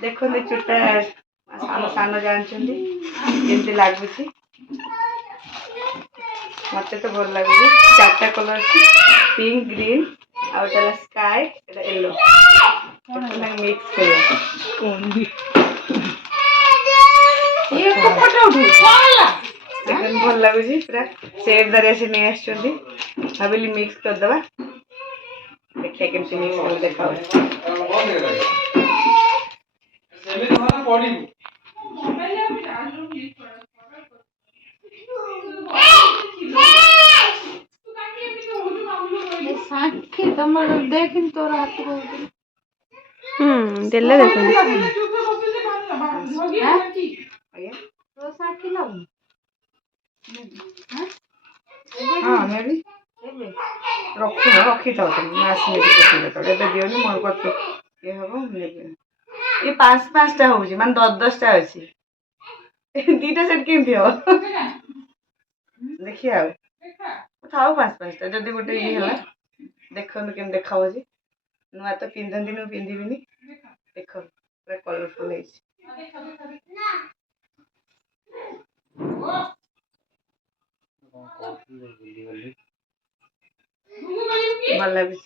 देखो चुटा सान सान जानते केमती लगुच मत तो भल लगुच 4टा कलर पिंक ग्रीन आउटा स्काई येलो मिक्स कर भल लगुच पूरा सेट दरिया से नहीं आसुँच भाविली मिक्स करदे देखिए केमती मिक्स कर देखा साक्षी तुम देखिन तोर हाथ को देले देखो तो साक्षी लाऊ हाँ मैं भी रखी ना रखी था तुम आसने तो दियोनी मोर को ये हम ये 5-5टा हो मान 10-10टा अच्छी 2टा सेट केमती हम देखिए आ थाओ 5-5टा जदि गोटे ये है देखो केम देखा नुआ तो पिंधती नु पिंधिबिनी देख पूरा कलरफुल है भल लगुच।